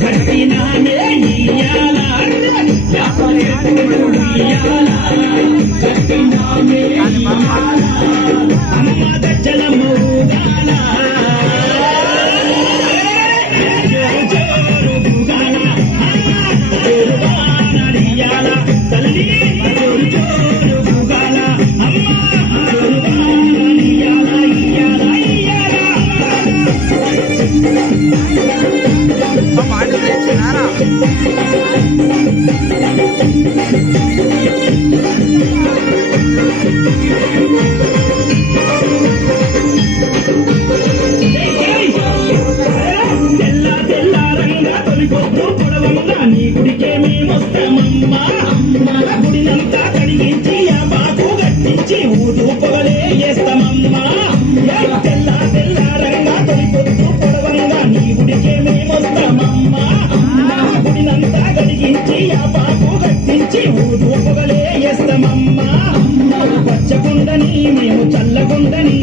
కట్టినామే ఇయ్యాల కట్టినామే అమ్మ గజ్జలమ్మ ఊగాల జోరు ఊగాల జోరు బాణాలియ్యాల తల్లి జోరు జోరు ఊగాల అమ్మ జోరు బాణాలియ్యాల ఇయ్యాల ఇయ్యాల పాట తెచ్చినారా నీ గుడికే మేమొస్తామమ్మా గుడినంతా కడిగించి ఆ బాకు గట్టించి ఊదు పొగలే వేస్తామమ్మా తెల్లా తెల్లారంగా తొలి పొద్దు పొడవంగా నీ గుడికే మేమొస్తామమ్మా గుడినంతా కడిగించి ఆ బాకు గట్టించి ఊదు పొగలే వేస్తామమ్మా పచ్చగుండని మేము చల్లగుండని